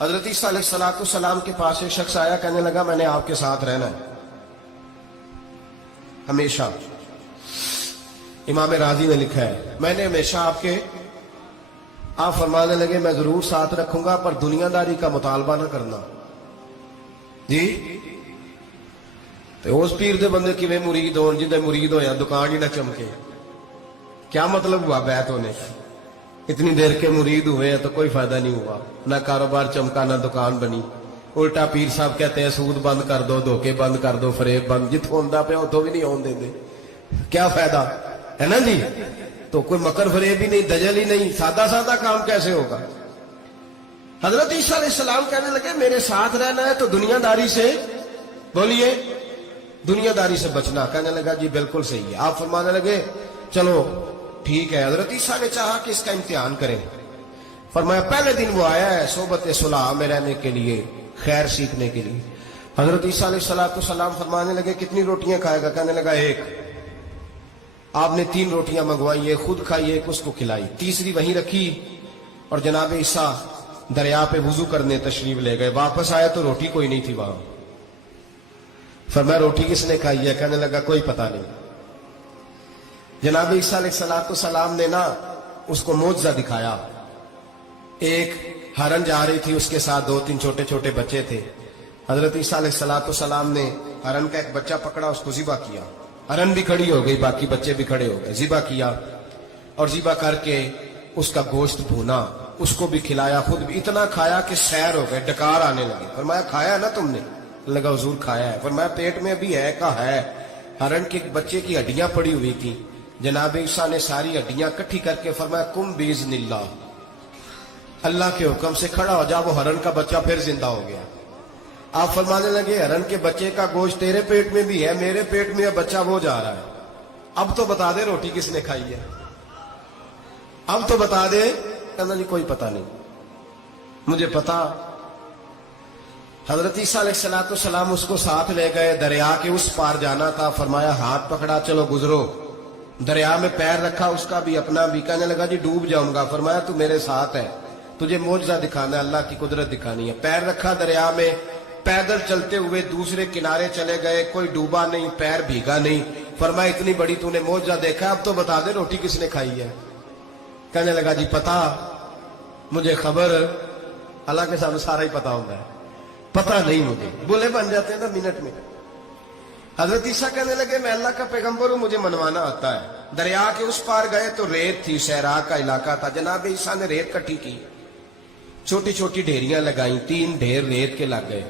حضرت عیسیٰ علیہ السلام کے پاس ایک شخص آیا، کہنے لگا میں نے آپ کے ساتھ رہنا ہے ہمیشہ۔ امام راضی نے لکھا ہے میں نے ہمیشہ آپ فرمانے لگے میں ضرور ساتھ رکھوں گا پر دنیا داری کا مطالبہ نہ کرنا جی۔ تو اس پیر دے بندے کیویں مرید ہون جدے مرید ہویا دکان ہی نہ چمکے، کیا مطلب ہوا بیعت ہونے کا؟ اتنی دیر کے مرید ہوئے تو کوئی فائدہ نہیں ہوا، نہ کاروبار چمکا نہ دکان بنی۔ الٹا پیر صاحب کہتے ہیں سود بند کر دو، دھوکے بند کر دو، فریب بند، جتوں ہوندا پیا اتوں بھی نہیں ہون دے، کیا فائدہ ہے نا جی؟ تو کوئی مکر فریب ہی نہیں، دجل ہی نہیں، سادہ سادہ کام کیسے ہوگا؟ حضرت عیسیٰ علیہ السلام کہنے لگے میرے ساتھ رہنا ہے تو دنیا داری سے، بولیے دنیا داری سے بچنا۔ کہنے لگا جی بالکل صحیح ہے۔ آپ فرمانے لگے چلو ٹھیک ہے۔ حضرت عیسیٰ نے چاہا کہ اس کا امتحان کریں، فرمایا پہلے دن وہ آیا ہے صحبت صلح میں رہنے کے لیے، خیر سیکھنے کے لیے۔ حضرت عیسیٰ علیہ السلام فرمانے لگے کتنی روٹیاں کھائے گا؟ کہنے لگا ایک۔ آپ نے 3 روٹیاں منگوائی، ایک خود کھائی ایک اس کو کھلائی، تیسری وہیں رکھی اور جناب عیسیٰ دریا پہ وضو کرنے تشریف لے گئے۔ واپس آیا تو روٹی کوئی نہیں تھی وہاں۔ فرمایا روٹی کس نے کھائی ہے؟ کہنے لگا کوئی پتہ نہیں۔ جناب عیسیٰ علیہ السلام نے نا اس کو معجزہ دکھایا۔ ایک ہرن جا رہی تھی، اس کے ساتھ 2-3 چھوٹے چھوٹے بچے تھے۔ حضرت عیسیٰ علیہ السلام نے ہرن کا ایک بچہ پکڑا، اس کو ذبح کیا۔ ہرن بھی کھڑی ہو گئی، باقی بچے بھی کھڑے ہو گئے۔ ذبح کیا اور ذبح کر کے اس کا گوشت بھونا، اس کو بھی کھلایا، خود بھی اتنا کھایا کہ سیر ہو گئے، ڈکار آنے لگے۔ فرمایا کھایا نا تم نے؟ لگا حضور کھایا ہے۔ فرمایا پیٹ میں ابھی ہے کا ہے؟ ہرن کے بچے کی ہڈیاں پڑی ہوئی تھی۔ جناب عیسیٰ نے ساری ہڈیاں کٹھی کر کے فرمایا کم باذن اللہ، اللہ کے حکم سے کھڑا ہو جا۔ وہ ہرن کا بچہ پھر زندہ ہو گیا۔ آپ فرمانے لگے ہرن کے بچے کا گوشت تیرے پیٹ میں بھی ہے، میرے پیٹ میں بچہ وہ جا رہا ہے، اب تو بتا دے روٹی کس نے کھائی ہے، اب تو بتا دے۔ کہنا جی کوئی پتہ نہیں، مجھے پتا۔ حضرت عیسیٰ علیہ السلام اس کو ساتھ لے گئے، دریا کے اس پار جانا تھا۔ فرمایا ہاتھ پکڑا چلو گزرو۔ دریا میں پیر رکھا، اس کا بھی اپنا بھی۔ کہنے لگا جی ڈوب جاؤں گا۔ فرمایا تو میرے ساتھ ہے، تجھے معجزہ دکھانا ہے، اللہ کی قدرت دکھانی ہے۔ پیر رکھا دریا میں، پیدل چلتے ہوئے دوسرے کنارے چلے گئے، کوئی ڈوبا نہیں، پیر بھیگا نہیں۔ فرمایا اتنی بڑی تو نے معجزہ دیکھا، اب تو بتا دے روٹی کس نے کھائی ہے؟ کہنے لگا جی پتا مجھے خبر، اللہ کے سامنے سارا ہی پتا ہوتا ہے، پتہ نہیں مجھے، بولے بن جاتے ہیں نا منٹ میں۔ حضرت عیسیٰ کہنے لگے میں اللہ کا پیغمبر ہوں، مجھے منوانا آتا ہے۔ دریا کے اس پار گئے تو ریت تھی، صحرا کا علاقہ تھا۔ جناب عیسیٰ نے ریت کٹھی کی، چھوٹی چھوٹی ڈھیریاں لگائیں، 3 ڈھیر ریت کے لگ گئے،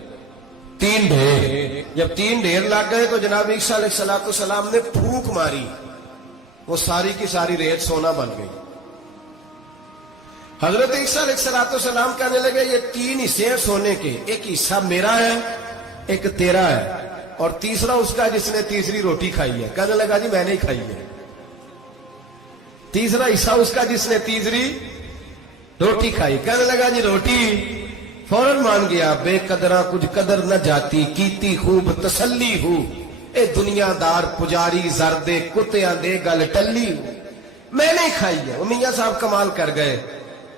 3 ڈھیر۔ جب 3 ڈھیر لگ گئے تو جناب عیسیٰ علیہ السلام نے پھونک ماری، وہ ساری کی ساری ریت سونا بن گئی۔ حضرت عیسیٰ علیہ السلام کہنے لگے یہ 3 حصے ہیں سونے کے، ایک حصہ میرا ہے، ایک تیرا ہے، اور تیسرا اس کا جس نے تیسری روٹی کھائی ہے۔ کہنے لگا جی میں نے کھائی ہے۔ تیسرا حصہ اس کا جس نے تیسری روٹی کھائی۔ کہنے لگا جی روٹی، فوراً مان گیا۔ بے قدرہ کچھ قدر نہ جاتی، کیتی خوب تسلی ہو، اے دنیا دار پجاری زردے کتیاں دے گل ٹلی ہو، میں نے کھائی ہے۔ وہ میاں صاحب کمال کر گئے،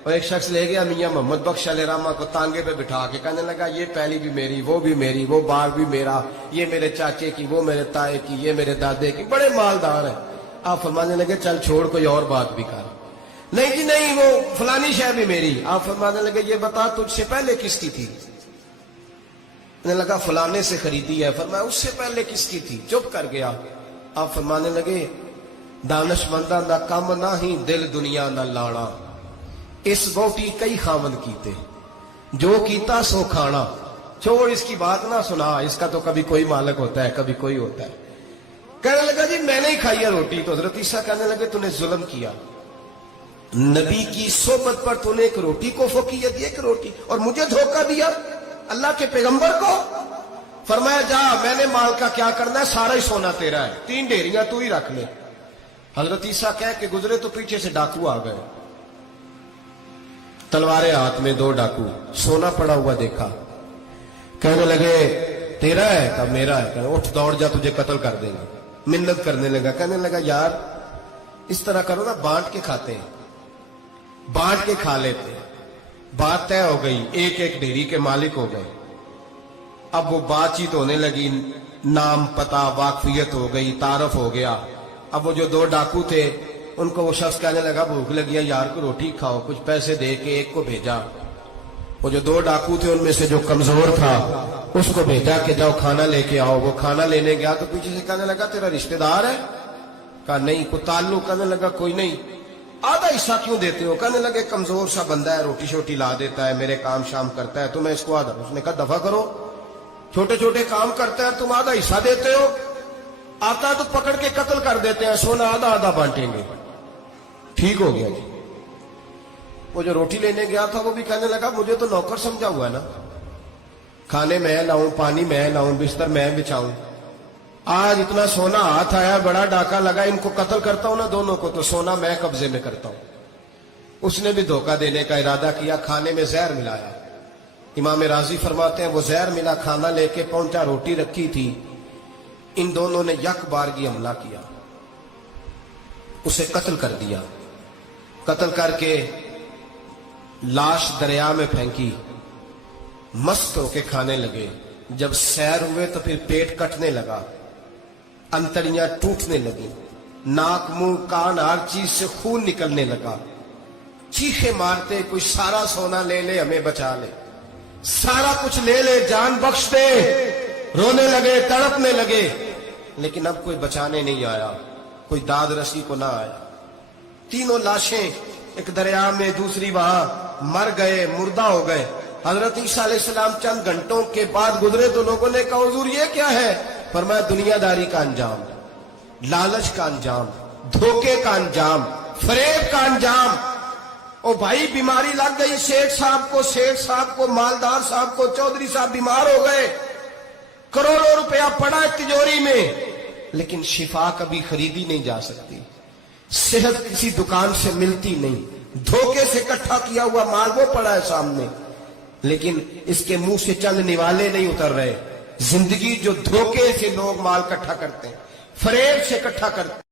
اور ایک شخص لے گیا میاں محمد بخش علیہ رحمہ کو تانگے پہ بٹھا کے، کہنے لگا یہ پہلی بھی میری، وہ بھی میری، وہ باغ بھی میرا، یہ میرے چاچے کی، وہ میرے تائے کی، یہ میرے دادے کی، بڑے مالدار ہیں۔ آپ فرمانے لگے چل چھوڑ کوئی اور بات بھی کر۔ نہیں جی نہیں، وہ فلانی شے بھی میری۔ آپ فرمانے لگے یہ بتا تجھ سے پہلے کس کی تھی؟ کہنے لگا فلانے سے خریدی ہے۔ فرمایا اس سے پہلے کس کی تھی؟ چپ کر گیا۔ آپ فرمانے لگے دانش مندہ نہ کم نہ ہی دل دنیا نہ لانا، اس بوٹی کئی خامن کیتے، جو کیتا سو کھانا، چھوڑ اس کی بات نہ سنا، اس کا تو کبھی کوئی مالک ہوتا ہے کبھی کوئی ہوتا ہے۔ کہنے لگا جی میں نے ہی کھائی ہے روٹی۔ تو حضرت عیسیٰ کہنے لگے تو نے ظلم کیا، نبی کی صحبت پر تو نے ایک روٹی کو فوقیت دی، ایک روٹی، اور مجھے دھوکہ دیا اللہ کے پیغمبر کو۔ فرمایا جا میں نے مال کا کیا کرنا ہے، سارا ہی سونا تیرا ہے، 3 ڈھیریاں تو ہی رکھ لے۔ حضرت عیسیٰ کہہ کے گزرے تو پیچھے سے ڈاکو آ گئے، تلواریں ہاتھ میں، 2 ڈاکو، سونا پڑا ہوا دیکھا۔ کہنے لگے تیرا ہے؟ کہا میرا ہے۔ کہنے اٹھ دوڑ جا تجھے قتل کر دیں گے۔ منت کرنے لگا، کہنے لگا یار اس طرح کرو نا، بانٹ کے کھاتے ہیں، بانٹ کے کھا لیتے ہیں۔ بات طے ہو گئی, ایک ایک ڈھیری کے مالک ہو گئے. اب وہ بات چیت ہونے لگی, نام پتہ واقفیت ہو گئی, تعارف ہو گیا. اب وہ جو دو ڈاکو تھے ان کو وہ شخص کہنے لگا بھوک لگی ہے یار کو روٹی کھاؤ, کچھ پیسے دے کے ایک کو بھیجا. وہ جو دو ڈاکو تھے ان میں سے جو کمزور تھا اس کو بھیجا کہ جاؤ کھانا لے کے آؤ. وہ کھانا لینے گیا تو پیچھے سے کہنے لگا تیرا رشتہ دار ہے؟ کہا نہیں. کوئی تعلق؟ کہنے لگا کوئی نہیں. آدھا حصہ کیوں دیتے ہو؟ کہنے لگے کمزور سا بندہ ہے, روٹی شوٹی لا دیتا ہے, میرے کام شام کرتا ہے, تو میں اس کو آدھا. اس نے کہا دفع کرو, چھوٹے چھوٹے کام کرتا ہے تم آدھا حصہ دیتے ہو, آتا ہے تو پکڑ کے قتل کر دیتے ہیں, سونا آدھا آدھا بانٹیں گے. ٹھیک ہو گیا جی. وہ جو روٹی لینے گیا تھا وہ بھی کہنے لگا مجھے تو نوکر سمجھا ہوا ہے نا, کھانے میں لاؤں, پانی میں لاؤں, بستر میں بچھاؤں. آج اتنا سونا ہاتھ آیا, بڑا ڈاکہ لگا, ان کو قتل کرتا ہوں نا دونوں کو, تو سونا میں قبضے میں کرتا ہوں. اس نے بھی دھوکہ دینے کا ارادہ کیا, کھانے میں زہر ملایا. امام راضی فرماتے ہیں وہ زہر ملا, کھانا لے کے پہنچا, روٹی رکھی تھی, ان دونوں نے یک بارگی حملہ کیا, اسے قتل کر دیا. قتل کر کے لاش دریا میں پھینکی, مست ہو کے کھانے لگے. جب سیر ہوئے تو پھر پیٹ کٹنے لگا, انتڑیاں ٹوٹنے لگی, ناک منہ کان ہر چیز سے خون نکلنے لگا. چیخے مارتے کوئی سارا سونا لے لے ہمیں بچا لے, سارا کچھ لے لے جان بخش دے. رونے لگے, تڑپنے لگے, لیکن اب کوئی بچانے نہیں آیا, کوئی داد رسی کو نہ آیا. تینوں لاشیں ایک دریا میں, دوسری وہاں, مر گئے, مردہ ہو گئے. حضرت عیسیٰ علیہ السلام چند گھنٹوں کے بعد گزرے تو لوگوں نے کہا حضور یہ کیا ہے؟ فرمایا دنیا داری کا انجام, لالچ کا انجام, دھوکے کا انجام, فریب کا انجام. او بھائی بیماری لگ گئی سیٹھ صاحب کو, مالدار صاحب کو, چودھری صاحب بیمار ہو گئے, کروڑوں روپیہ پڑا ہے تجوری میں, لیکن شفا کبھی خریدی نہیں جا سکتی, صحت کسی دکان سے ملتی نہیں, دھوکے سے اکٹھا کیا ہوا مال وہ پڑا ہے سامنے, لیکن اس کے منہ سے چند نوالے نہیں اتر رہے. زندگی جو دھوکے سے لوگ مال اکٹھا کرتے ہیں, فریب سے اکٹھا کرتے ہیں.